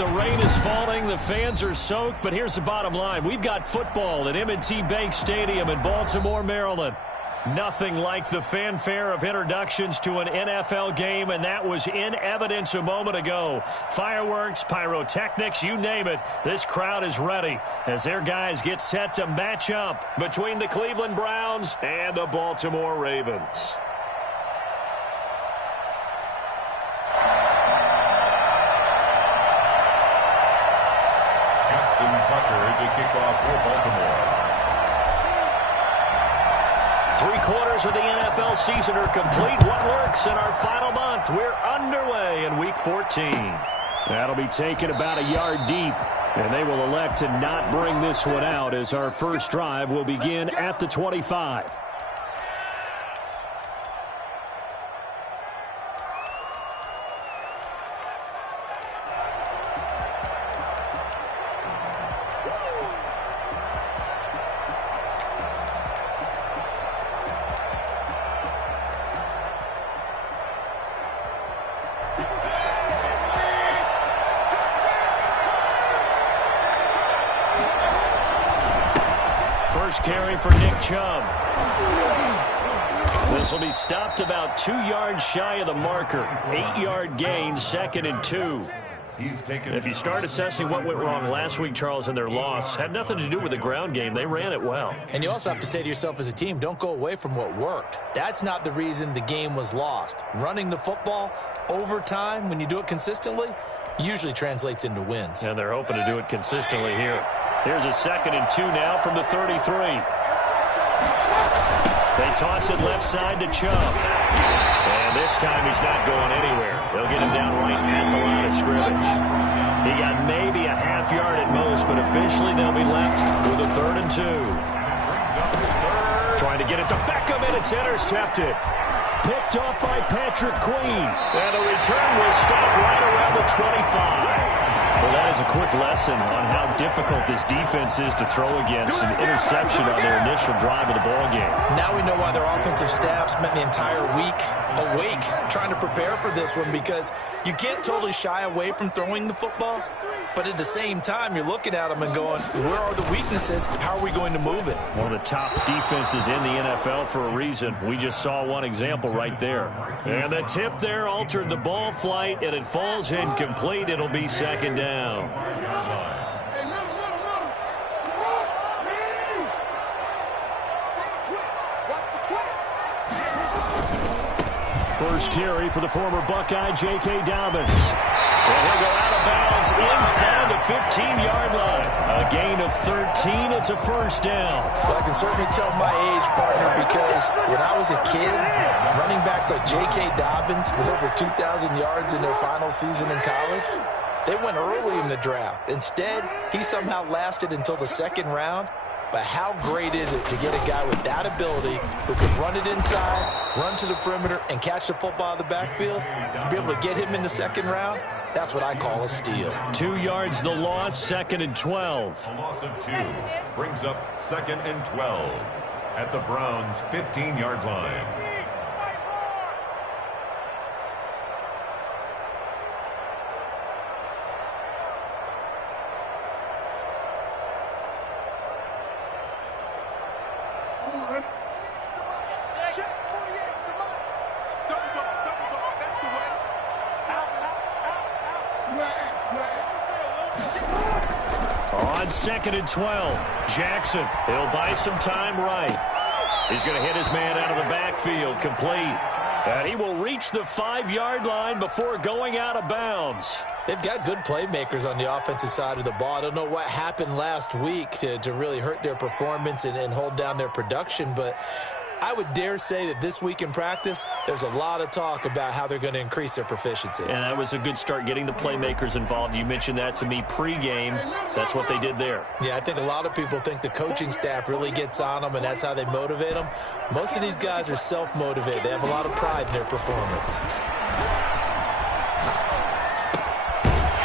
The rain is falling. The fans are soaked. But here's the bottom line. We've got football at M&T Bank Stadium in Baltimore, Maryland. Nothing like the fanfare of introductions to an NFL game, and that was in evidence a moment ago. Fireworks, pyrotechnics, you name it. This crowd is ready as their guys get set to match up between the Cleveland Browns and the Baltimore Ravens. Tucker to kick off for Baltimore. 3/4 of the NFL season are complete. What works in our final month? We're underway in Week 14. That'll be taken about a yard deep, and they will elect to not bring this one out as our first drive will begin at the 25. First carry for Nick Chubb. This will be stopped about 2 yards shy of the marker. 8-yard gain, 2nd and 2. If you start assessing what went wrong last week, Charles, in their loss, had nothing to do with the ground game. They ran it well. And you also have to say to yourself as a team, don't go away from what worked. That's not the reason the game was lost. Running the football over time, when you do it consistently, usually translates into wins. And they're hoping to do it consistently here. Here's a 2nd and 2 now from the 33. They toss it left side to Chubb. And this time he's not going anywhere. They'll get him down right at the line of scrimmage. He got maybe a half yard at most, but officially they'll be left with a 3rd and 2. Trying to get it to Beckham, and it's intercepted. Picked off by Patrick Queen. And the return will stop right around the 25. Well, that is a quick lesson on how difficult this defense is to throw against an interception on their initial drive of the ball game. Now we know why their offensive staff spent the entire week awake trying to prepare for this one, because you can't totally shy away from throwing the football, but at the same time you're looking at them and going, where are the weaknesses? How are we going to move it? One of the top defenses in the NFL for a reason. We just saw one example right there. And the tip there altered the ball flight, and it falls incomplete. It'll be 2nd down. First carry for the former Buckeye, J.K. Dobbins. And he'll go out of bounds inside the 15-yard line. A gain of 13. It's a 1st down. Well, I can certainly tell my age, partner, because when I was a kid, running backs like J.K. Dobbins with over 2,000 yards in their final season in college, they went early in the draft. Instead, he somehow lasted until the 2nd round. But how great is it to get a guy with that ability who can run it inside, run to the perimeter, and catch the football in the backfield? To be able to get him in the 2nd round, that's what I call a steal. 2 yards the loss, 2nd and 12. A loss of 2 brings up 2nd and 12 at the Browns' 15-yard line. On 2nd and 12, Jackson, he'll buy some time right. He's going to hit his man out of the backfield, complete. And he will reach the 5-yard line before going out of bounds. They've got good playmakers on the offensive side of the ball. I don't know what happened last week to really hurt their performance and hold down their production, but I would dare say that this week in practice, there's a lot of talk about how they're going to increase their proficiency. And that was a good start, getting the playmakers involved. You mentioned that to me pregame. That's what they did there. Yeah, I think a lot of people think the coaching staff really gets on them, and that's how they motivate them. Most of these guys are self-motivated. They have a lot of pride in their performance.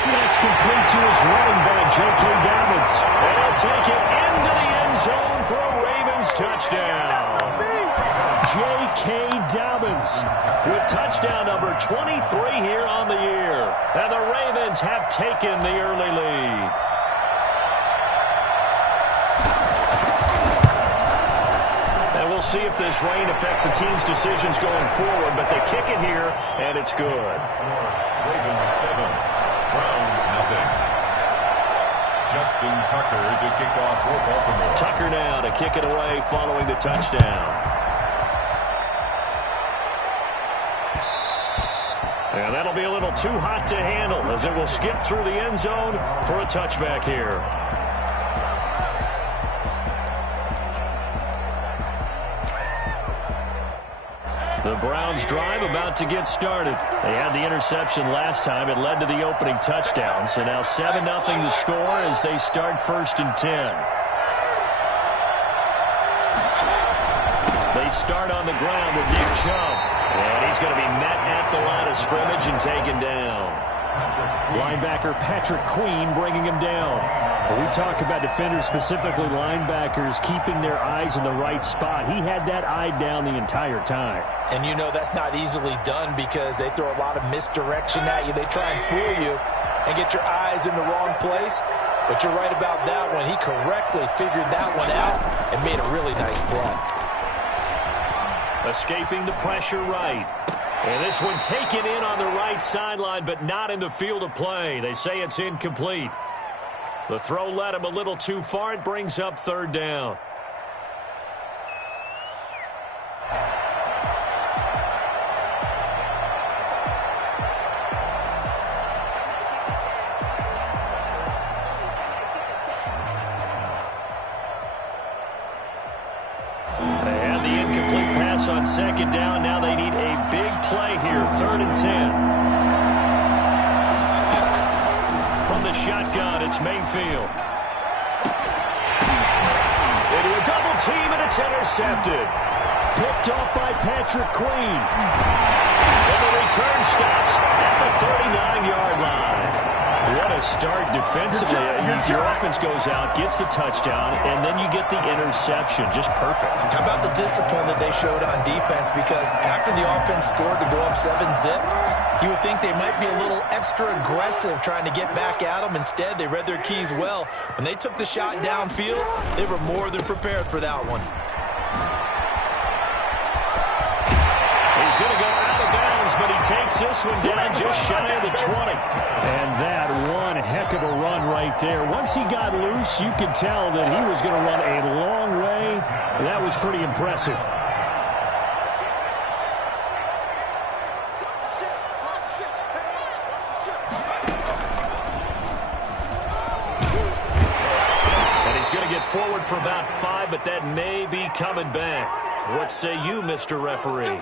That's complete to his running back, J.K. Dobbins. And he'll take it into the end zone for a Ravens touchdown. J.K. Dobbins with touchdown number 23 here on the year. And the Ravens have taken the early lead. And we'll see if this rain affects the team's decisions going forward, but they kick it here, and it's good. Ravens 7, Browns nothing. Justin Tucker to kick off for Baltimore. Tucker now to kick it away following the touchdown. And that'll be a little too hot to handle as it will skip through the end zone for a touchback here. The Browns drive about to get started. They had the interception last time. It led to the opening touchdown. So now 7-0 to score as they start 1st and 10. They start on the ground with Nick Chubb. And he's going to be met at the line of scrimmage and taken down. Linebacker Patrick Queen bringing him down. When we talk about defenders, specifically linebackers, keeping their eyes in the right spot. He had that eye down the entire time. And you know that's not easily done because they throw a lot of misdirection at you. They try and fool you and get your eyes in the wrong place. But you're right about that one. He correctly figured that one out and made a really nice play. Escaping the pressure right. And this one taken in on the right sideline, but not in the field of play. They say it's incomplete. The throw led him a little too far. It brings up 3rd down. They had the incomplete pass on 2nd down. Now they need a big play here, 3rd and 10. From the shotgun, it's Mayfield. Into a double team, and it's intercepted. Picked off by Patrick Queen. And the return stops at the 39-yard line. What a start defensively. Your offense goes out, gets the touchdown, and then you get the interception. Just perfect. How about the discipline that they showed on defense? Because after the offense scored to go up 7-zip, you would think they might be a little extra aggressive trying to get back at them. Instead, they read their keys well. When they took the shot downfield, they were more than prepared for that one. He's going to go out of bounds, but he takes this one down just shy of the 20. And that one heck of a run right there. Once he got loose, you could tell that he was going to run a long way. That was pretty impressive. Forward for about 5, but that may be coming back. What say you, Mr. Referee?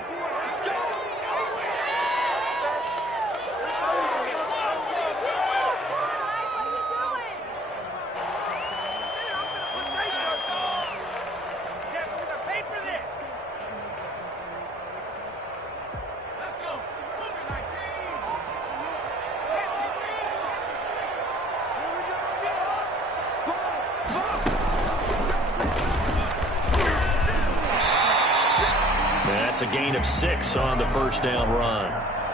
That's a gain of 6 on the 1st down run.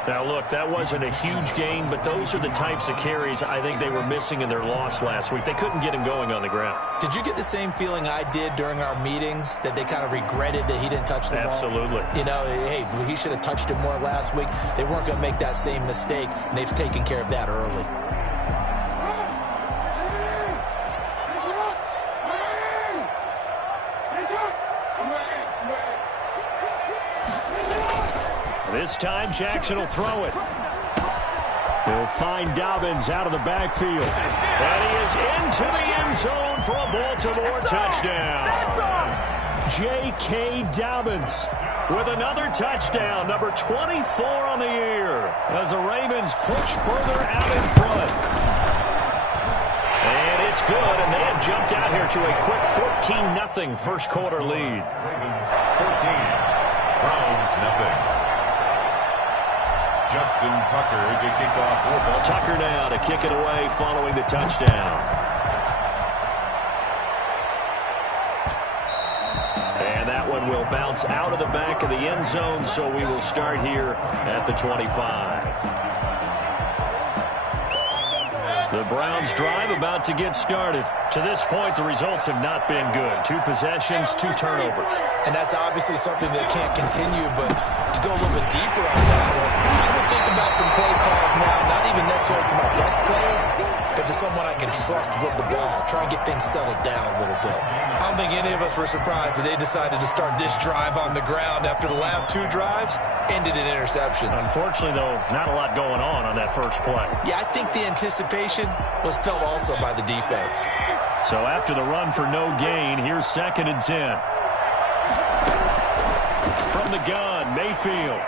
Now, look, that wasn't a huge gain, but those are the types of carries I think they were missing in their loss last week. They couldn't get him going on the ground. Did you get the same feeling I did during our meetings, that they kind of regretted that he didn't touch the ball? Absolutely. You know, hey, he should have touched it more last week. They weren't going to make that same mistake, and they've taken care of that early. This time, Jackson will throw it. He'll find Dobbins out of the backfield. And he is into the end zone for a Baltimore touchdown. J.K. Dobbins with another touchdown, number 24 on the year, as the Ravens push further out in front. And it's good, and they have jumped out here to a quick 14-0 first quarter lead. Ravens 14, Browns nothing. Justin Tucker to kick off for Baltimore. Tucker now to kick it away following the touchdown. And that one will bounce out of the back of the end zone, so we will start here at the 25. The Browns drive about to get started. To this point, the results have not been good. 2 possessions, 2 turnovers. And that's obviously something that can't continue, but to go a little bit deeper on that one, I would think about some play calls now, not even necessarily to my best player, but to someone I can trust with the ball. Try and get things settled down a little bit. I don't think any of us were surprised that they decided to start this drive on the ground after the last 2 drives ended in interceptions. Unfortunately, though, not a lot going on that first play. Yeah, I think the anticipation was felt also by the defense. So after the run for no gain, here's 2nd and 10. From the gun, Mayfield.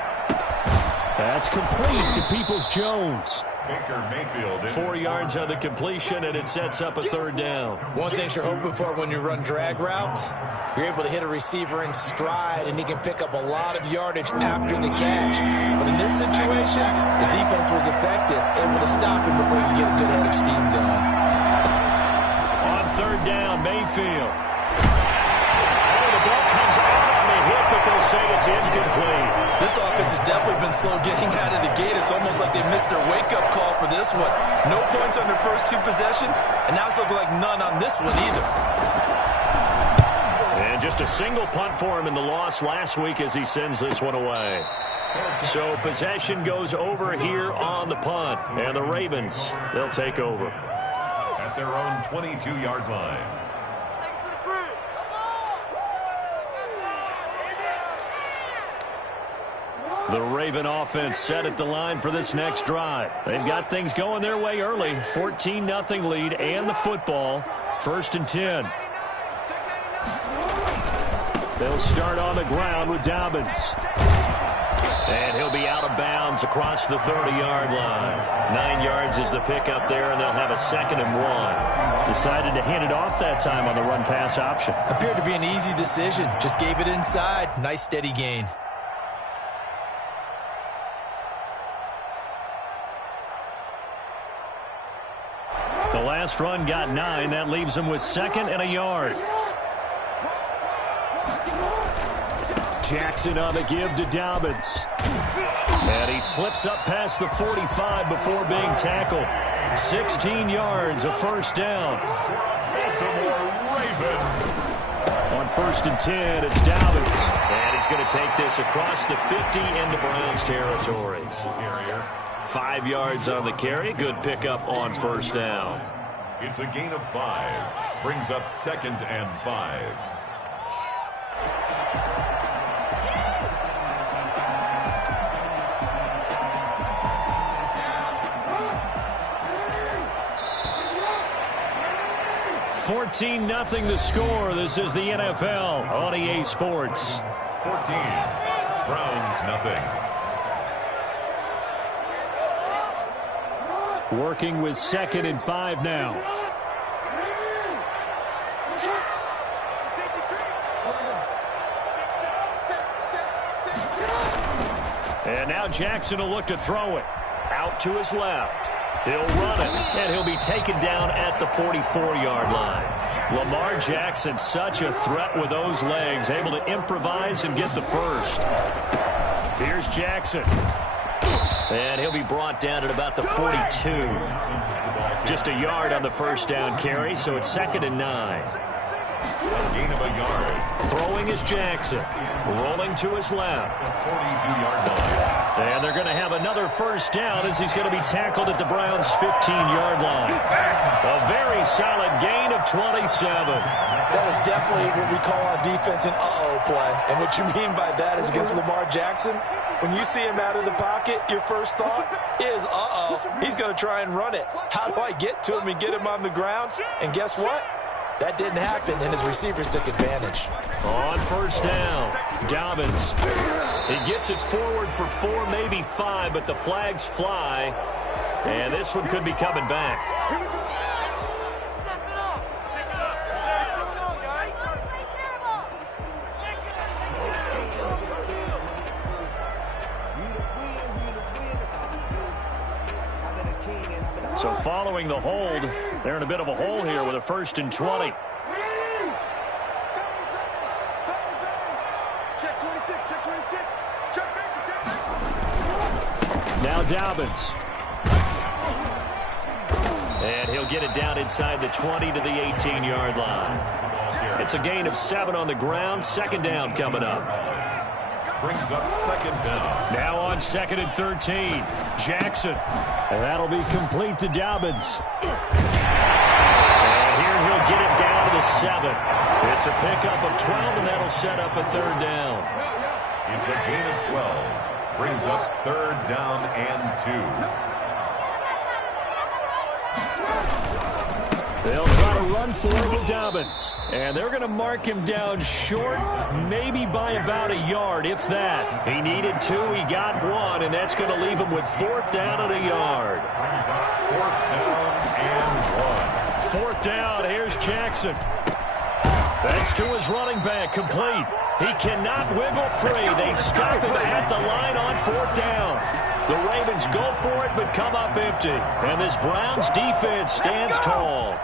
That's complete to Peoples-Jones. Baker Mayfield 4 yards on the completion, and it sets up a 3rd down. One thing you're hoping for when you run drag routes, you're able to hit a receiver in stride, and he can pick up a lot of yardage after the catch. But in this situation, the defense was effective, able to stop him before you get a good head of steam going. On 3rd down, Mayfield. Oh, the ball comes out on the hit, but they'll say it's incomplete. This offense has definitely been slow getting out of the gate. It's almost like they missed their wake-up call for this one. No points on their first 2 possessions, and now it's looking like none on this one either. And just a single punt for him in the loss last week as he sends this one away. So possession goes over here on the punt, and the Ravens, they'll take over. At their own 22-yard line. The Raven offense set at the line for this next drive. They've got things going their way early. 14-0 lead and the football. 1st and 10. They'll start on the ground with Dobbins. And he'll be out of bounds across the 30-yard line. 9 yards is the pickup there, and they'll have a 2nd and 1. Decided to hand it off that time on the run-pass option. Appeared to be an easy decision. Just gave it inside. Nice steady gain. The last run got 9. That leaves him with 2nd and a yard. Jackson on the give to Dobbins. And he slips up past the 45 before being tackled. 16 yards, a 1st down. On 1st and 10, it's Dobbins. And he's going to take this across the 50 into Browns territory. 5 yards on the carry. Good pickup on 1st down. It's a gain of 5. Brings up 2nd and 5. $14-0 the score. This is the NFL on EA Sports. 14. Browns nothing. Working with 2nd and 5 now. And now Jackson will look to throw it. Out to his left. He'll run it, and he'll be taken down at the 44-yard line. Lamar Jackson, such a threat with those legs, able to improvise and get the first. Here's Jackson. And he'll be brought down at about the 42. Just a yard on the 1st down carry, so it's 2nd and 9. Gain of a yard. Throwing is Jackson. Rolling to his left. 42-yard line. And they're going to have another 1st down as he's going to be tackled at the Browns' 15-yard line. A very solid gain of 27. That is definitely what we call on defense an uh-oh play. And what you mean by that is against Lamar Jackson, when you see him out of the pocket, your first thought is, uh-oh, he's going to try and run it. How do I get to him and get him on the ground? And guess what? That didn't happen, and his receivers took advantage. On 1st down, Dobbins. He gets it forward for 4, maybe 5, but the flags fly, and this one could be coming back. So following the hold, they're in a bit of a hole here with a 1st and 20. Now Dobbins. And he'll get it down inside the 20 to the 18-yard line. It's a gain of 7 on the ground. Second down coming up. Brings up second down. Now on 2nd and 13. Jackson. And that'll be complete to Dobbins. And here he'll get it down to the 7. It's a pickup of 12, and that'll set up a third down. It's a gain of 12. Brings up third down and 2. They'll try to run for it with Dobbins. And they're going to mark him down short, maybe by about a yard, if that. He needed 2, he got 1, and that's going to leave him with 4th down and a yard. 4th down, here's Jackson. That's to his running back, complete. He cannot wiggle free. They stop him at the line on 4th down. The Ravens go for it, but come up empty. And this Browns defense stands tall.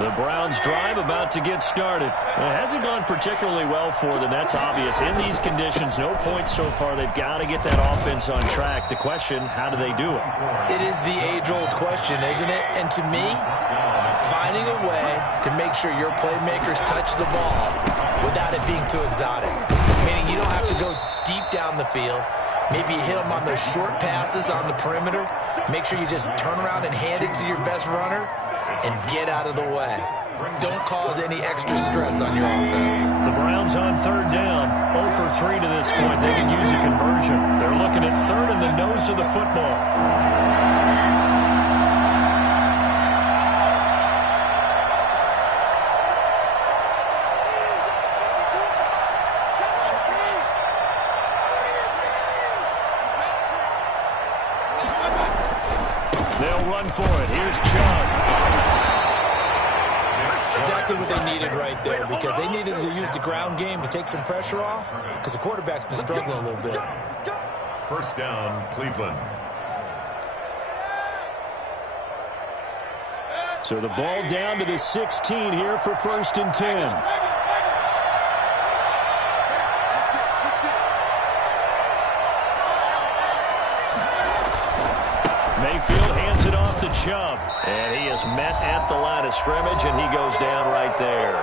The Browns drive about to get started. It hasn't gone particularly well for them. That's obvious. In these conditions, no points so far. They've got to get that offense on track. The question, how do they do it? It is the age-old question, isn't it? And to me, finding a way to make sure your playmakers touch the ball without it being too exotic. Meaning you don't have to go deep down the field. Maybe you hit them on those short passes on the perimeter. Make sure you just turn around and hand it to your best runner and get out of the way. Don't cause any extra stress on your offense. The Browns on 3rd down, 0 for 3 to this point. They can use a conversion. They're looking at 3rd and the nose of the football. For it. Here's Chubb. Exactly what they needed right there, because they needed to use the ground game to take some pressure off, because the quarterback's been struggling a little bit. First down, Cleveland. So the ball down to the 16 here for 1st and 10. Mayfield hands it off to Chubb. And he is met at the line of scrimmage, and he goes down right there.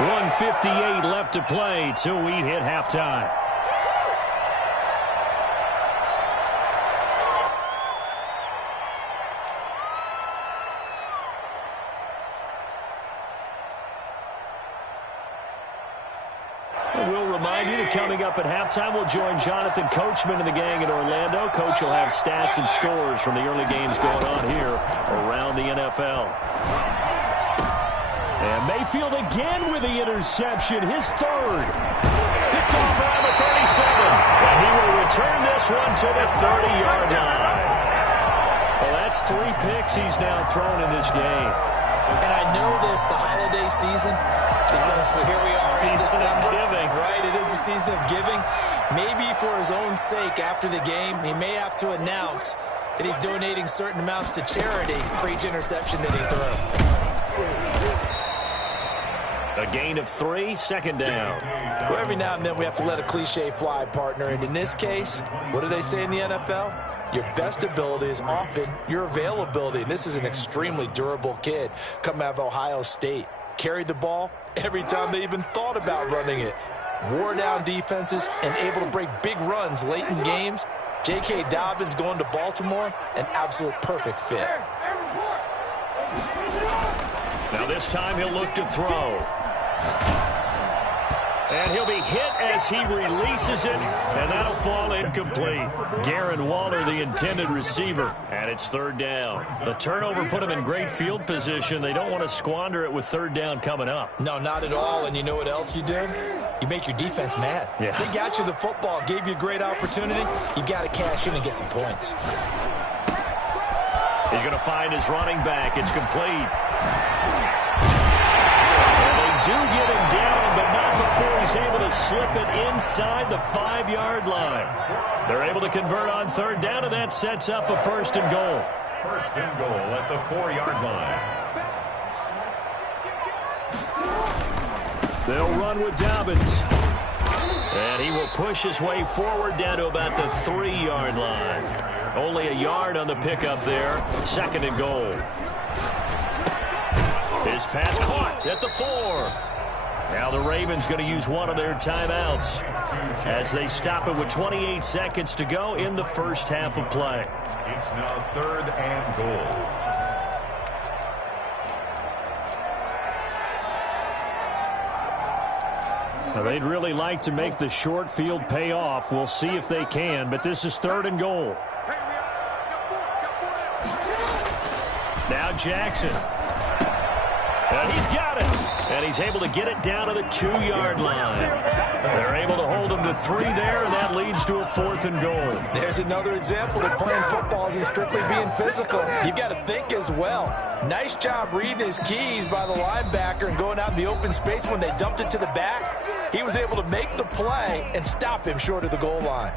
1:58 left to play till we hit halftime. We'll remind you that coming up at halftime, we'll join Jonathan Coachman and the gang in Orlando. Coach will have stats and scores from the early games going on here around the NFL. And Mayfield again with the interception, his 3rd. Picked off around the 37. And he will return this one to the 30-yard line. Well, that's 3 picks he's now thrown in this game. And I know this, the holiday season, because here we are in December. Right, it is the season of giving. Maybe for his own sake, after the game, he may have to announce that he's donating certain amounts to charity for each interception that he threw. A gain of 3, 2nd down. Well, every now and then we have to let a cliche fly, partner. And in this case, what do they say in the NFL? Your best ability is often your availability. And this is an extremely durable kid coming out of Ohio State. Carried the ball every time they even thought about running it. Wore down defenses and able to break big runs late in games. J.K. Dobbins going to Baltimore, an absolute perfect fit. Now this time he'll look to throw. And he'll be hit as he releases it, and that'll fall incomplete. Darren Waller, the intended receiver, and it's 3rd down. The turnover put him in great field position. They don't want to squander it with 3rd down coming up. No, not at all, and you know what else you do? You make your defense mad. Yeah. They got you the football, gave you a great opportunity. You got to cash in and get some points. He's going to find his running back. It's complete. Do get him down, but not before he's able to slip it inside the 5-yard line. They're able to convert on 3rd down, and that sets up a 1st and goal. 1st and goal at the 4-yard line. They'll run with Dobbins. And he will push his way forward down to about the 3-yard line. Only a yard on the pickup there. 2nd and goal. His pass caught at the 4. Now the Ravens going to use one of their timeouts as they stop it with 28 seconds to go in the first half of play. It's now 3rd and goal. Now they'd really like to make the short field pay off. We'll see if they can, but this is 3rd and goal. Now Jackson. And he's got it. And he's able to get it down to the 2-yard line. They're able to hold him to 3 there, and that leads to a 4th and goal. There's another example that playing football isn't strictly being physical. You've got to think as well. Nice job reading his keys by the linebacker and going out in the open space when they dumped it to the back. He was able to make the play and stop him short of the goal line.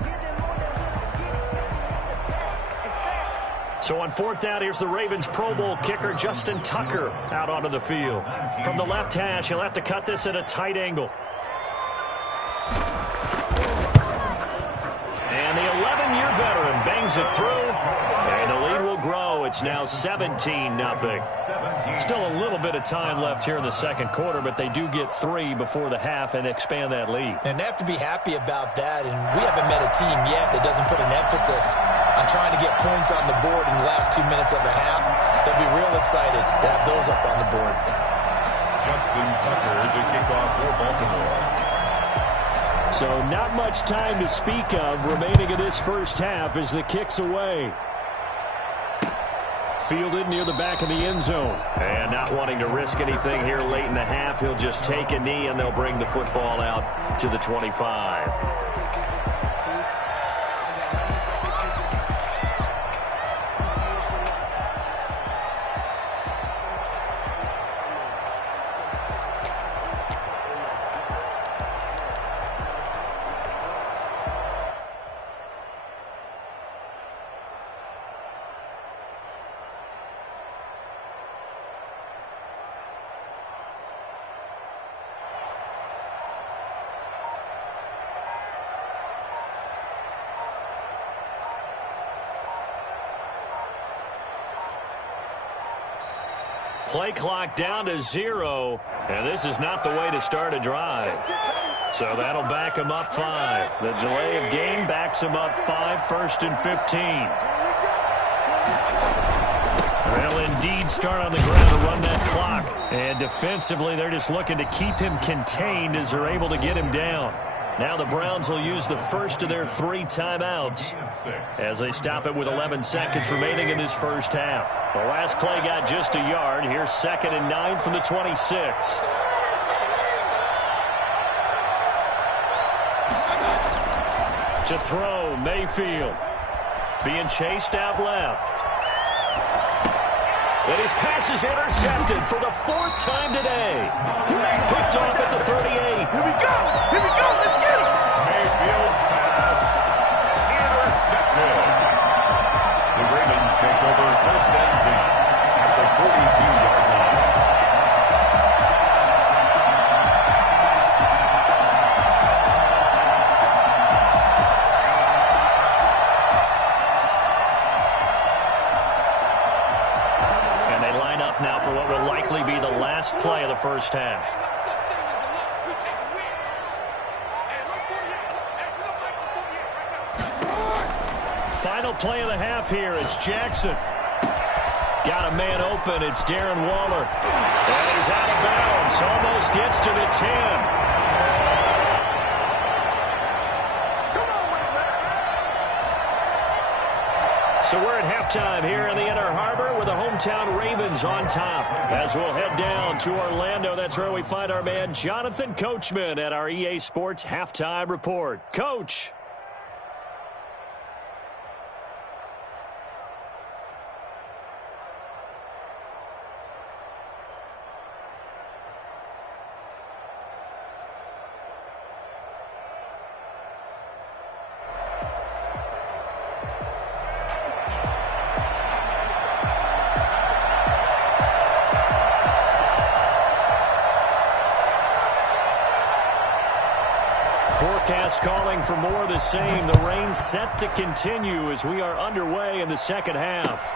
So on 4th down, here's the Ravens Pro Bowl kicker, Justin Tucker, out onto the field. From the left hash, he'll have to cut this at a tight angle. And the 11-year veteran bangs it through, and the lead will grow. It's now 17-0. Still a little bit of time left here in the 2nd quarter, but they do get 3 before the half and expand that lead. And they have to be happy about that, and we haven't met a team yet that doesn't put an emphasis on trying to get points on the board in the last 2 minutes of a half. They'll be real excited to have those up on the board. Justin Tucker to kick off for Baltimore. So not much time to speak of remaining in this first half as the kick's away. Fielded near the back of the end zone. And not wanting to risk anything here late in the half, he'll just take a knee and they'll bring the football out to the 25. Play clock down to 0, and this is not the way to start a drive. So that'll back him up 5. The delay of game backs him up 5, 1st and 15. They'll indeed start on the ground to run that clock. And defensively, they're just looking to keep him contained as they're able to get him down. Now the Browns will use the first of their 3 timeouts as they stop it with 11 seconds remaining in this first half. The last play got just a yard. Here's 2nd and 9 from the 26. To throw, Mayfield. Being chased out left. And his pass is intercepted for the 4th time today. Picked off at the 38. Here we go. Here we go. Let's get it. Mayfield's pass intercepted. The Ravens take over 1st and 10 at the 42-yard line. Now for what will likely be the last play of the first half. Final play of the half here. It's Jackson. Got a man open. It's Darren Waller. And he's out of bounds. Almost gets to the 10. So we're at halftime here in the Inner Harbor with the hometown Ravens on top. As we'll head down to Orlando, that's where we find our man Jonathan Coachman at our EA Sports Halftime Report. Coach. forecast calling for more of the same. The rain set to continue as we are underway in the second half.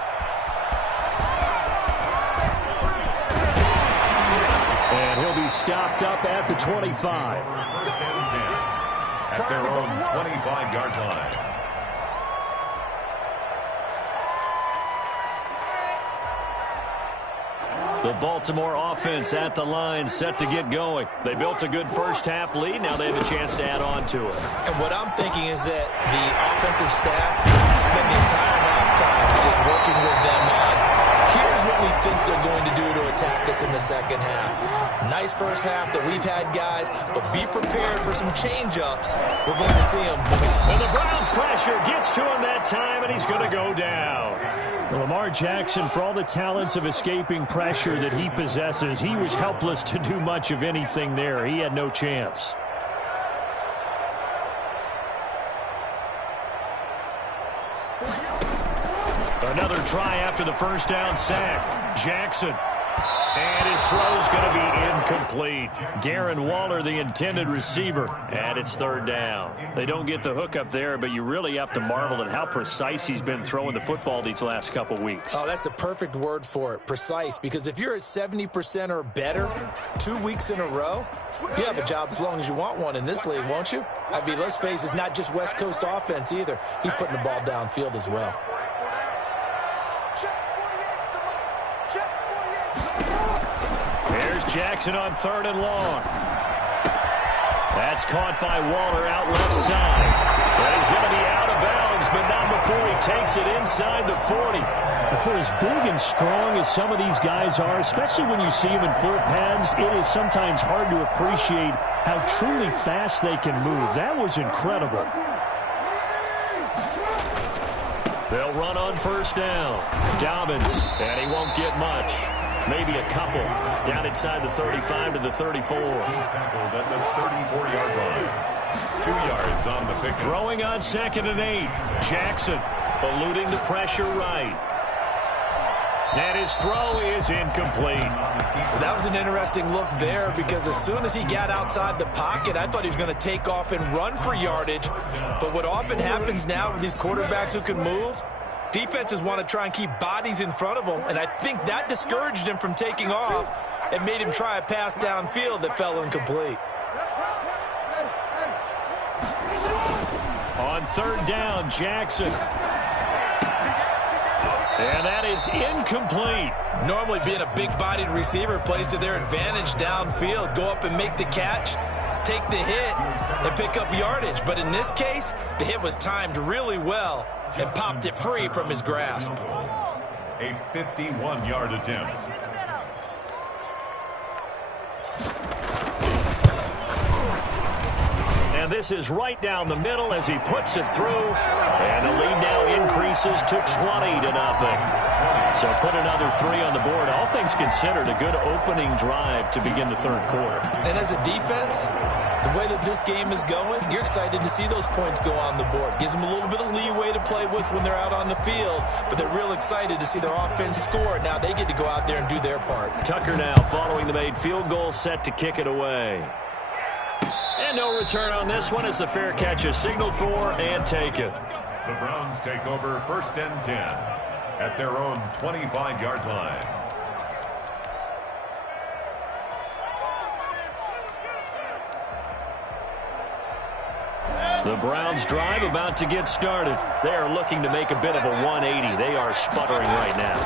And he'll be stopped up at the 25. First and 10 at their own 25-yard line. The Baltimore offense at the line, set to get going. They built a good first-half lead. Now they have a chance to add on to it. And what I'm thinking is that the offensive staff spent the entire halftime just working with them on, here's what we think they're going to do to attack us in the second half. Nice first half that we've had, guys, but be prepared for some change-ups. We're going to see them. And the Browns' pressure gets to him that time, and he's going to go down. Well, Lamar Jackson, for all the talents of escaping pressure that he possesses, he was helpless to do much of anything there. He had no chance. Another try after the first down sack. Jackson. And his throw's going to be incomplete. Darren Waller, the intended receiver, and it's third down. They don't get the hook up there, but you really have to marvel at how precise he's been throwing the football these last couple weeks. Oh, that's the perfect word for it, precise, because if you're at 70% or better 2 weeks in a row, you have a job as long as you want one in this league, won't you? I mean, let's face it, it's not just West Coast offense either. He's putting the ball downfield as well. There's Jackson on third and long. That's caught by Waller out left side. But he's going to be out of bounds, but not before he takes it inside the 40. For as big and strong as some of these guys are, especially when you see them in full pads, it is sometimes hard to appreciate how truly fast they can move. That was incredible. They'll run on first down. Dobbins, and he won't get much. Maybe a couple. Down inside the 35 to the 34. He's tackled at the 34-yard line. 2 yards on the pick. Throwing on 2nd and 8. Jackson eluding the pressure right. And his throw is incomplete. That was an interesting look there because as soon as he got outside the pocket, I thought he was going to take off and run for yardage. But what often happens now with these quarterbacks who can move, defenses want to try and keep bodies in front of them, and I think that discouraged him from taking off and made him try a pass downfield that fell incomplete. On third down, Jackson. And that is incomplete. Normally being a big-bodied receiver plays to their advantage downfield. Go up and make the catch, take the hit, and pick up yardage. But in this case, the hit was timed really well and popped it free from his grasp. A 51-yard attempt. And this is right down the middle as he puts it through. And the lead now increases to 20-0. So put another 3 on the board. All things considered, a good opening drive to begin the third quarter. And as a defense, the way that this game is going, you're excited to see those points go on the board. Gives them a little bit of leeway to play with when they're out on the field, but they're real excited to see their offense score. Now they get to go out there and do their part. Tucker now following the made field goal, set to kick it away. And no return on this one as the fair catch is signaled for and taken. The Browns take over 1st and 10 at their own 25-yard line. The Browns drive about to get started. They are looking to make a bit of a 180. They are sputtering right now.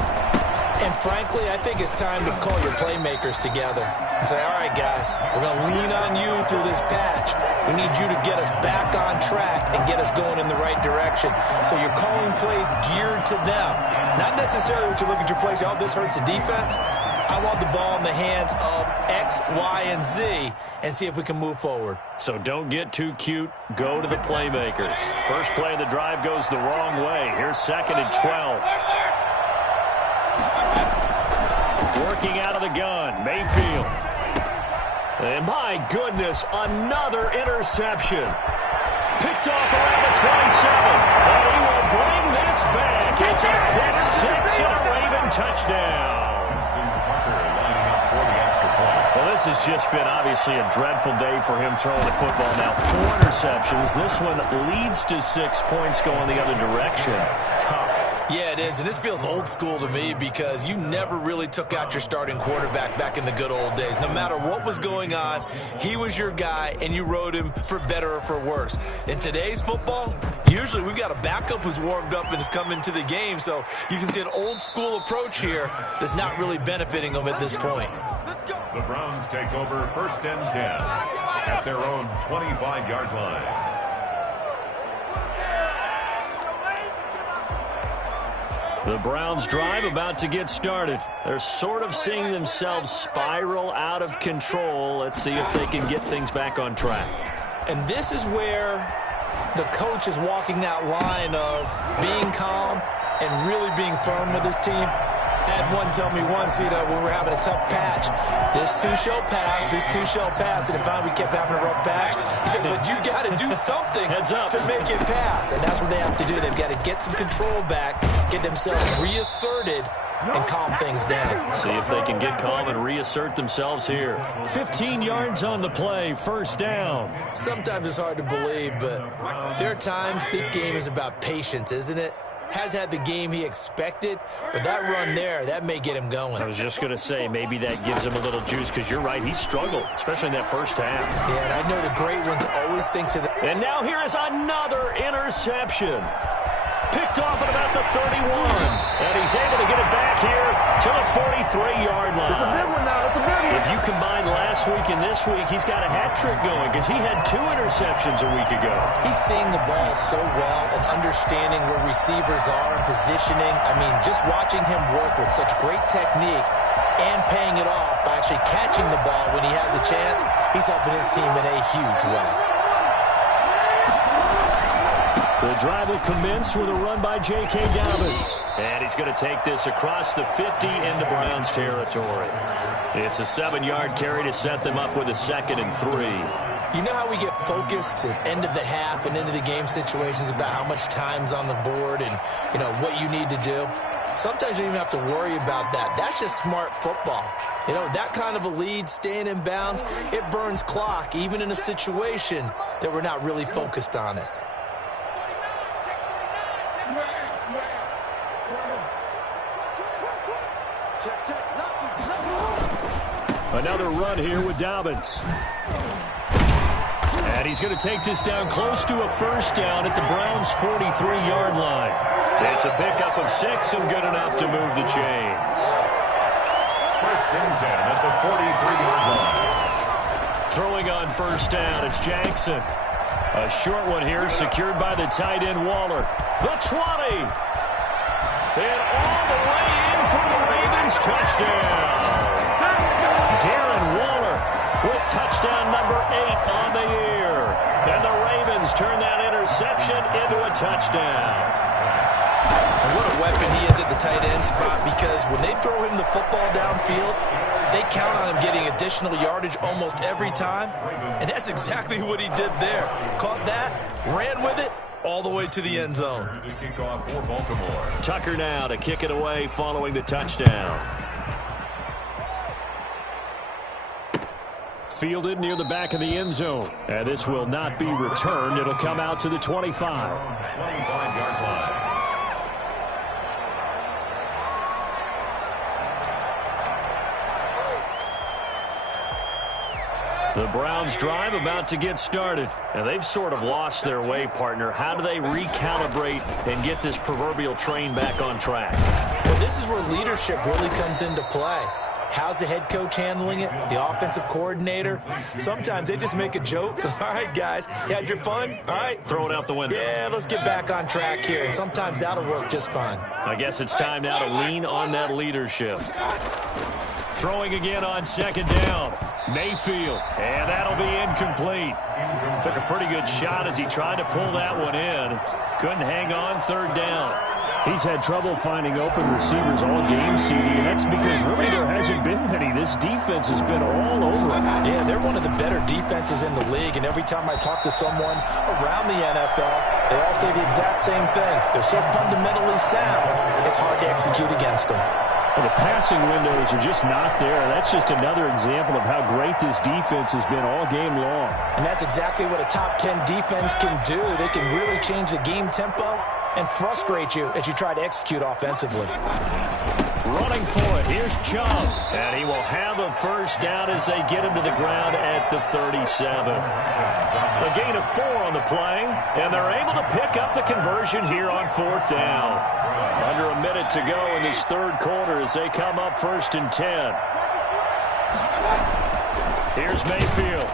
And frankly, I think it's time to call your playmakers together and say, all right, guys, we're going to lean on you through this patch. We need you to get us back on track and get us going in the right direction. So you're calling plays geared to them. Not necessarily what you look at your plays, oh, this hurts the defense. I want the ball in the hands of X, Y, and Z and see if we can move forward. So don't get too cute. Go to the playmakers. First play of the drive goes the wrong way. Here's 2nd and 12. Working out of the gun, Mayfield. And my goodness, another interception. Picked off around the 27. And he will bring this back. It's a pick 6 and a Raven touchdown. Tucker lining up for the extra point. Well, this This has just been obviously a dreadful day for him throwing the football. Now 4 interceptions. This one leads to 6 points going the other direction. Tough. Yeah, it is, and this feels old school to me because you never really took out your starting quarterback back in the good old days. No matter what was going on, he was your guy, and you rode him for better or for worse. In today's football, usually we've got a backup who's warmed up and has come into the game, so you can see an old school approach here that's not really benefiting them at this point. The Browns take over 1st and 10 at their own 25-yard line. The Browns drive about to get started. They're sort of seeing themselves spiral out of control. Let's see if they can get things back on track. And this is where the coach is walking that line of being calm and really being firm with his team. I had one tell me once, when we were having a tough patch, this too shall pass, this too shall pass, and finally we kept having a rough patch. He said, but you got to do something to make it pass, and that's what they have to do. They've got to get some control back, get themselves reasserted, and calm things down. See if they can get calm and reassert themselves here. 15 yards on the play, 1st down. Sometimes it's hard to believe, but there are times this game is about patience, isn't it? Has had the game he expected, but that run there, that may get him going. I was just going to say, maybe that gives him a little juice, because you're right, he struggled, especially in that first half. Yeah, and I know the great ones always think to the... And now here is another interception. Picked off at about the 31. And he's able to get it back here to the 43-yard line. It's a big one now. It's a big one. If you combine last week and this week, he's got a hat trick going because he had 2 interceptions a week ago. He's seeing the ball so well and understanding where receivers are and positioning. I mean, just watching him work with such great technique and paying it off by actually catching the ball when he has a chance, he's helping his team in a huge way. The drive will commence with a run by J.K. Dobbins. And he's going to take this across the 50 into Browns territory. It's a 7-yard carry to set them up with a 2nd and 3. You know how we get focused at end of the half and into the game situations about how much time's on the board and, what you need to do? Sometimes you don't even have to worry about that. That's just smart football. That kind of a lead, staying in bounds, it burns clock, even in a situation that we're not really focused on it. Another run here with Dobbins. And he's going to take this down close to a 1st down at the Browns' 43-yard line. It's a pickup of 6 and good enough to move the chains. 1st and 10 at the 43-yard line. Throwing on 1st down, it's Jackson. A short one here, secured by the tight end Waller. The 20. And all the way in for the Ravens touchdown. Darren Waller with touchdown number 8 on the year. And the Ravens turn that interception into a touchdown. And what a weapon he is at the tight end spot, because when they throw him the football downfield, they count on him getting additional yardage almost every time. And that's exactly what he did there. Caught that, ran with it, all the way to the end zone. Tucker now to kick it away following the touchdown. Fielded near the back of the end zone. And this will not be returned. It'll come out to the 25. 25-yard line. The Browns drive about to get started. And they've sort of lost their way, partner. How do they recalibrate and get this proverbial train back on track? Well, this is where leadership really comes into play. How's the head coach handling it? The offensive coordinator? Sometimes they just make a joke. All right, guys, you had your fun? All right. Throw it out the window. Yeah, let's get back on track here. And sometimes that'll work just fine. I guess it's time now to lean on that leadership. Throwing again on 2nd down. Mayfield. And that'll be incomplete. Took a pretty good shot as he tried to pull that one in. Couldn't hang on 3rd down. He's had trouble finding open receivers all game, CD, and that's because really there hasn't been many. This defense has been all over him. Yeah, they're one of the better defenses in the league, and every time I talk to someone around the NFL, they all say the exact same thing. They're so fundamentally sound, it's hard to execute against them. Well, the passing windows are just not there. That's just another example of how great this defense has been all game long. And that's exactly what a top 10 defense can do. They can really change the game tempo and frustrate you as you try to execute offensively. Running for it, here's Chubb. And he will have a first down as they get him to the ground at the 37. A gain of 4 on the play, and they're able to pick up the conversion here on 4th down. Under a minute to go in this third quarter as they come up 1st and 10. Here's Mayfield.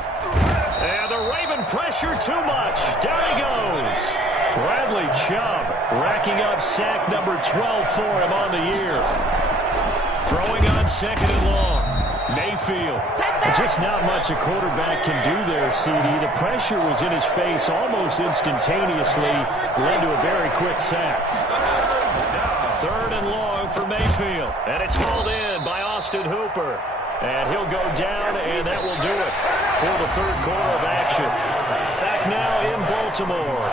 And the Raven pressure too much. Down he goes. Bradley Chubb racking up sack number 12 for him on the year. Throwing on 2nd and long. Mayfield. Just not much a quarterback can do there, CD. The pressure was in his face almost instantaneously. Led to a very quick sack. 3rd and long for Mayfield. And it's hauled in by Austin Hooper. And he'll go down, and that will do it for the third quarter of action. Back now in Baltimore.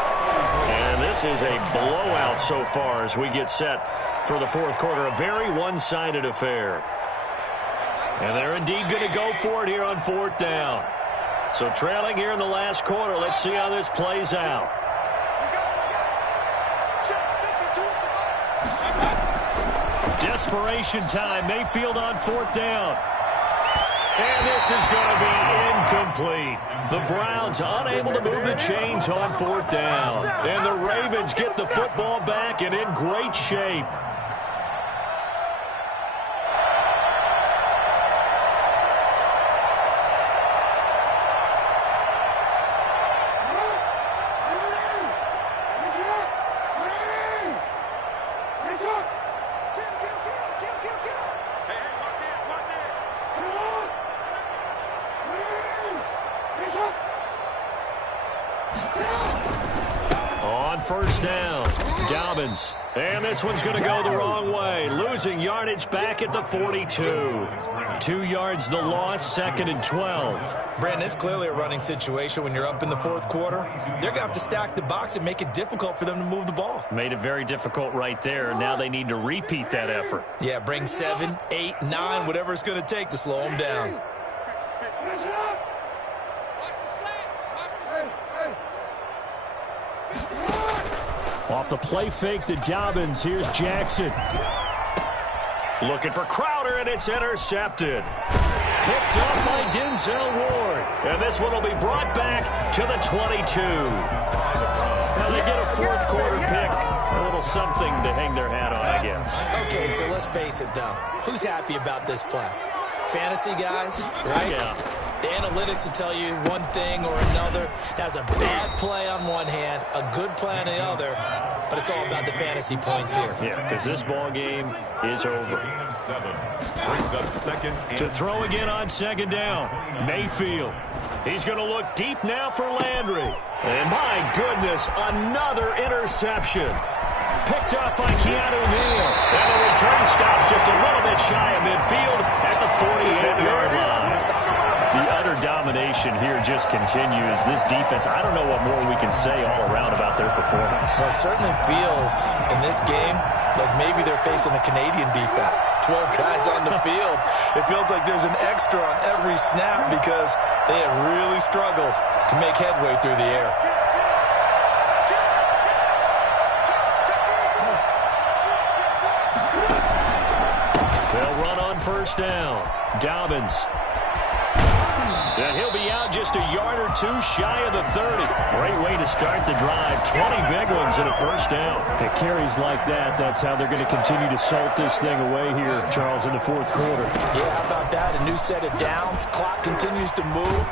And this is a blowout so far as we get set for the fourth quarter. A very one-sided affair. And they're indeed going to go for it here on 4th down. So trailing here in the last quarter. Let's see how this plays out. Desperation time. Mayfield on 4th down. And this is going to be incomplete. The Browns unable to move the chains on 4th down. And the Ravens get the football back and in great shape. On 1st down, Dobbins. And this one's going to go the wrong way. Losing yardage back at the 42. 2 yards the loss, 2nd and 12. Brandon, it's clearly a running situation when you're up in the fourth quarter. They're going to have to stack the box and make it difficult for them to move the ball. Made it very difficult right there. Now they need to repeat that effort. Yeah, bring 7, 8, 9, whatever it's going to take to slow them down. Off the play fake to Dobbins. Here's Jackson. Looking for Crowder, and it's intercepted. Picked up by Denzel Ward. And this one will be brought back to the 22. Now they get a fourth quarter pick. A little something to hang their hat on, I guess. Okay, so let's face it, though. Who's happy about this play? Fantasy guys, right? Yeah. The analytics will tell you one thing or another. That's a bad play on one hand, a good play on the other, but it's all about the fantasy points here. Yeah, because this ball game is over. Brings up 2nd and To throw again on 2nd down, Mayfield. He's going to look deep now for Landry. And my goodness, another interception. Picked up by Keanu Neal. And the return stops just a little bit shy of midfield at the 48-yard line. The utter domination here just continues. This defense, I don't know what more we can say all around about their performance. Well, it certainly feels in this game like maybe they're facing a Canadian defense. 12 guys on the field. It feels like there's an extra on every snap because they have really struggled to make headway through the air. They'll run on 1st down. Dobbins. And he'll be out just a yard or two shy of the 30. Great way to start the drive. 20 big ones and a 1st down. It carries like that. That's how they're going to continue to salt this thing away here, Charles, in the fourth quarter. Yeah, how about that? A new set of downs. Clock continues to move.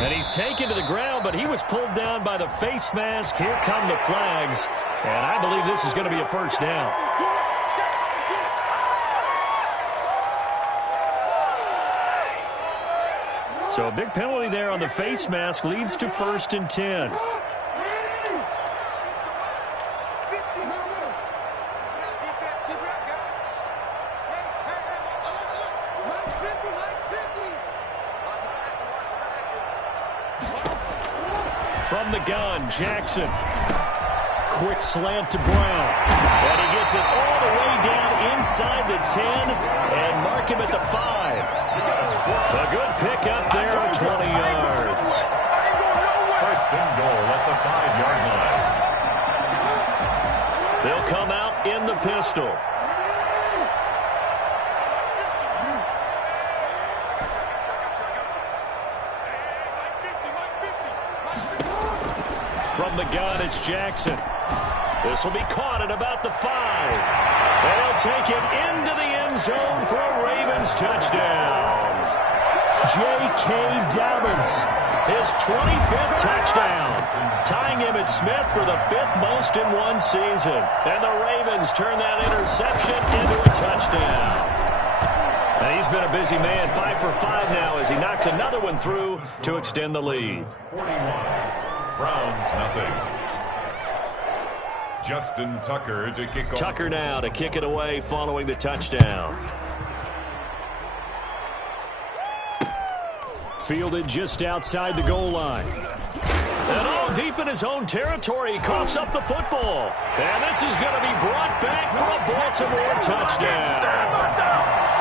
And he's taken to the ground, but he was pulled down by the face mask. Here come the flags. And I believe this is going to be a 1st down. So a big penalty there on the face mask leads to 1st and 10. From the gun, Jackson. Quick slant to Brown. And he gets it all the way down inside the 10 and mark him at the 5. A good pickup there at 20 yards. First and goal at the 5-yard line. They'll come out in the pistol. From the gun, it's Jackson. This will be caught at about the 5. And he'll take it into the end zone for a Ravens touchdown. J.K. Dobbins, his 25th touchdown, tying Emmitt Smith for the 5th most in one season. And the Ravens turn that interception into a touchdown. And he's been a busy man, 5 for 5 now as he knocks another one through to extend the lead. 41. Browns nothing. Justin Tucker to kick off. Tucker now to kick it away following the touchdown. Fielded just outside the goal line. And all deep in his own territory, he coughs up the football. And this is going to be brought back for a Baltimore touchdown.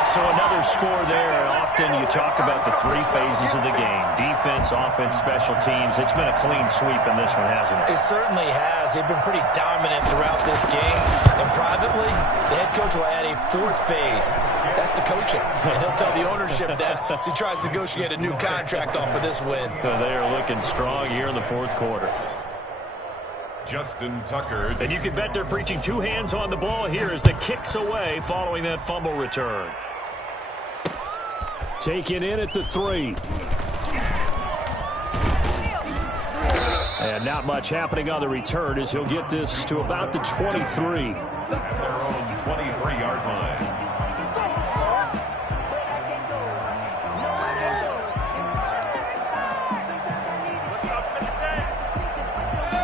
So another score there. Often you talk about the 3 phases of the game. Defense, offense, special teams. It's been a clean sweep in this one, hasn't it? It certainly has. They've been pretty dominant throughout this game. And privately, the head coach will add a 4th phase. That's the coaching. And he'll tell the ownership that as he tries to negotiate a new contract off of this win. They are looking strong here in the 4th quarter. Justin Tucker. And you can bet they're preaching 2 hands on the ball here as the kick's away following that fumble return. Taken in at the 3. And not much happening on the return as he'll get this to about the 23. At their own 23-yard line.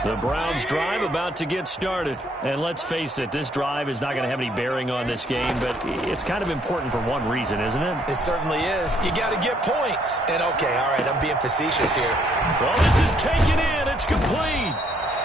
The Browns drive about to get started. And let's face it, this drive is not going to have any bearing on this game, but it's kind of important for one reason, isn't it? It certainly is. You got to get points. And, okay, all right, I'm being facetious here. Well, this is taken in. It's complete.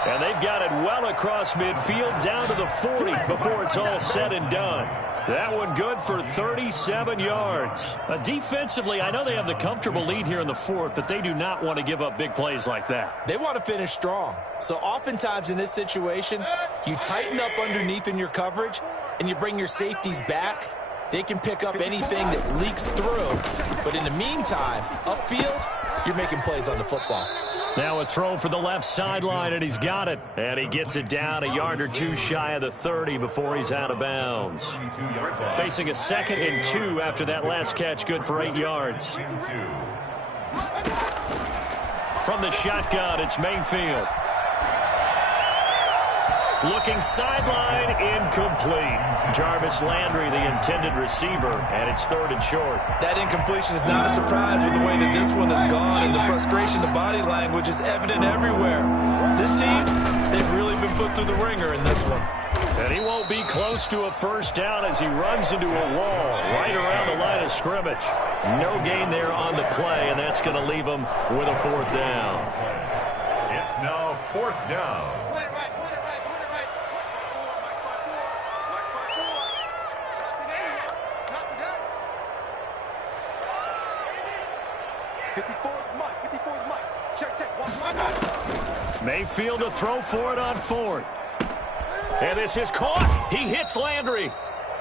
And they've got it well across midfield down to the 40 before it's all said and done. That one good for 37 yards. Defensively, I know they have the comfortable lead here in the 4th, but they do not want to give up big plays like that. They want to finish strong. So oftentimes in this situation, you tighten up underneath in your coverage, and you bring your safeties back. They can pick up anything that leaks through. But in the meantime, upfield, you're making plays on the football. Now a throw for the left sideline, and he's got it. And he gets it down a yard or 2 shy of the 30 before he's out of bounds. Facing a 2nd and 2 after that last catch, good for 8 yards. From the shotgun, it's Mayfield. Looking sideline, incomplete. Jarvis Landry, the intended receiver, and it's 3rd and short. That incompletion is not a surprise with the way that this one has gone, and the frustration, the body language is evident everywhere. This team, they've really been put through the ringer in this one. And he won't be close to a first down as he runs into a wall right around the line of scrimmage. No gain there on the play, and that's going to leave him with a 4th down. It's now 4th down. Mayfield to throw for it on 4th. And this is caught. He hits Landry.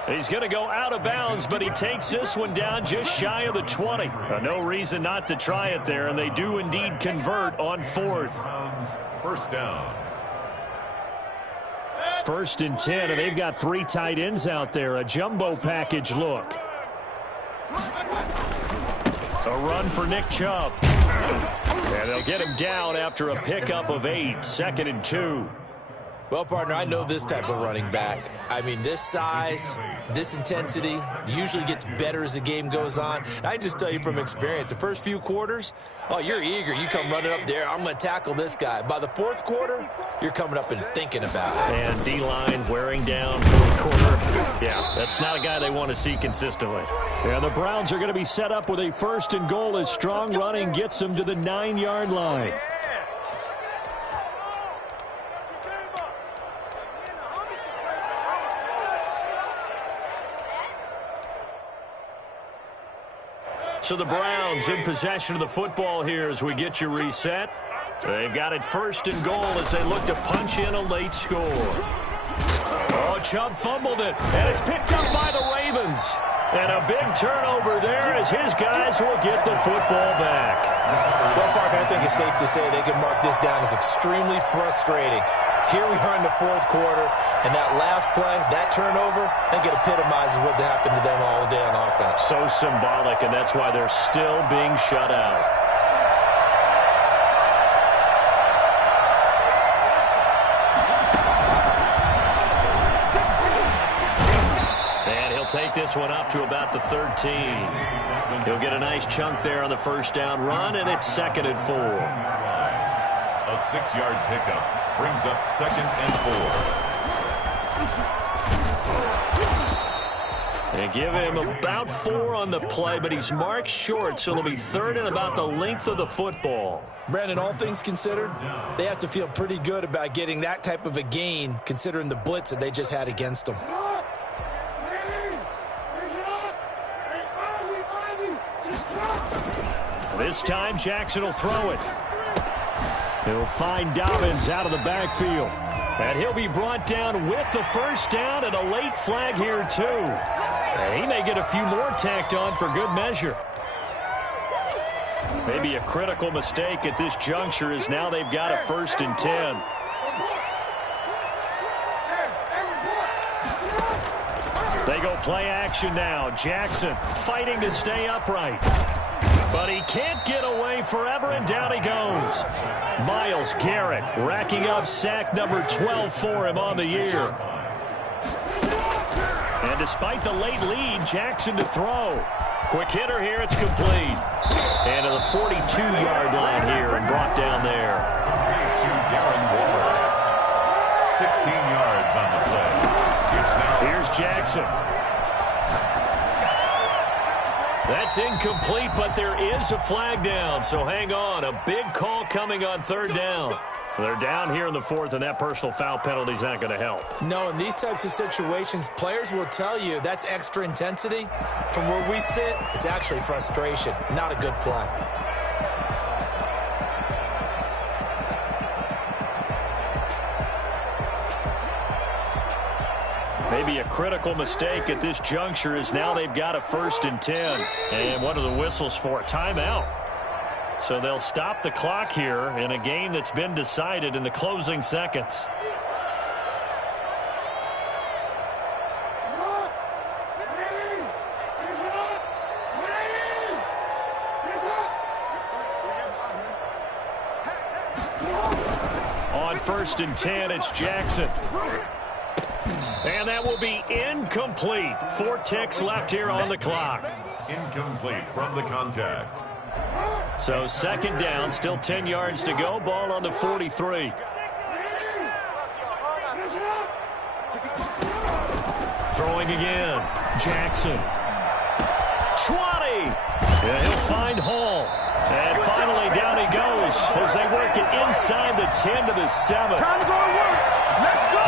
He's going to go out of bounds, but he takes this one down just shy of the 20. No reason not to try it there, and they do indeed convert on 4th. First down. 1st and 10, and they've got 3 tight ends out there. A jumbo package look. A run for Nick Chubb. And they'll get him down after a pickup of 8. 2nd and 2. Well, partner, I know this type of running back. I mean, this size, this intensity usually gets better as the game goes on. I just tell you from experience, the first few quarters, oh, you're eager. You come running up there, I'm going to tackle this guy. By the 4th quarter, you're coming up and thinking about it. And D-line wearing down 4th quarter. Yeah, that's not a guy they want to see consistently. Yeah, the Browns are going to be set up with a 1st and goal as strong running gets them to the 9-yard line. So the Browns in possession of the football here as we get you reset. They've got it 1st and goal as they look to punch in a late score. Oh, Chubb fumbled it, and it's picked up by the Ravens. And a big turnover there as his guys will get the football back. Well, Parker, I think it's safe to say they can mark this down as extremely frustrating. Here we are in the 4th quarter, and that last play, that turnover, I think it epitomizes what happened to them all day on offense. So symbolic, and that's why they're still being shut out. And he'll take this one up to about the 13. He'll get a nice chunk there on the 1st down run, and it's 2nd and 4. A 6-yard pickup brings up 2nd and 4. They give him about 4 on the play, but he's marked short, so it'll be 3rd and about the length of the football. Brandon, all things considered, they have to feel pretty good about getting that type of a gain, considering the blitz that they just had against them. This time, Jackson will throw it. He'll find Dobbins out of the backfield. And he'll be brought down with the 1st down and a late flag here, too. And he may get a few more tacked on for good measure. Maybe a critical mistake at this juncture is now they've got a 1st and 10. They go play action now. Jackson fighting to stay upright. But he can't get away forever, and down he goes. Myles Garrett racking up sack number 12 for him on the year. And despite the late lead, Jackson to throw. Quick hitter here, it's complete. And to the 42-yard line here and brought down there. To Darren Waller. 16 yards on the play. Here's Jackson. That's incomplete, but there is a flag down, so hang on. A big call coming on 3rd down. They're down here in the 4th, and that personal foul penalty is not going to help. No, in these types of situations, players will tell you that's extra intensity. From where we sit, it's actually frustration, not a good play. Maybe a critical mistake at this juncture is now they've got a 1st and 10. And what are the whistles for? Timeout. So they'll stop the clock here in a game that's been decided in the closing seconds. On 1st and 10, it's Jackson. And that will be incomplete. 4 ticks left here on the clock. Incomplete from the contact. So 2nd down, still 10 yards to go. Ball on the 43. Throwing again. Jackson. 20. And he'll find Hall. And finally down he goes as they work it inside the 10 to the 7. Time to go to work. Let's go.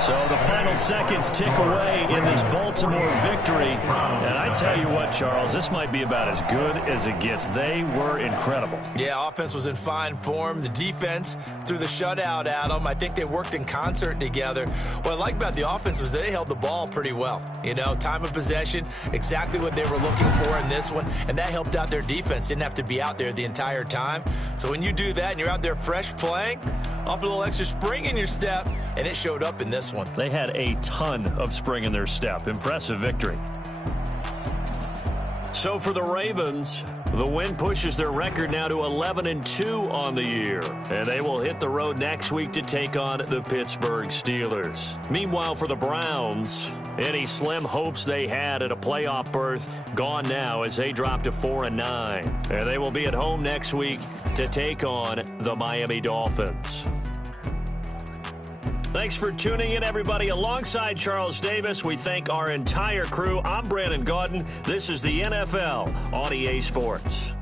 So the final seconds tick away in this Baltimore victory. And I tell you what, Charles, this might be about as good as it gets. They were incredible. Yeah, offense was in fine form. The defense threw the shutout at them. I think they worked in concert together. What I like about the offense was they held the ball pretty well. You know, time of possession, exactly what they were looking for in this one. And that helped out their defense. Didn't have to be out there the entire time. So when you do that and you're out there fresh playing, off a little extra spring in your step, and it showed up in this one. They had a ton of spring in their step. Impressive victory. So for the Ravens, the win pushes their record now to 11-2 on the year. And they will hit the road next week to take on the Pittsburgh Steelers. Meanwhile, for the Browns, any slim hopes they had at a playoff berth gone now as they drop to 4-9. And they will be at home next week to take on the Miami Dolphins. Thanks for tuning in, everybody. Alongside Charles Davis, we thank our entire crew. I'm Brandon Gaudin. This is the NFL on EA Sports.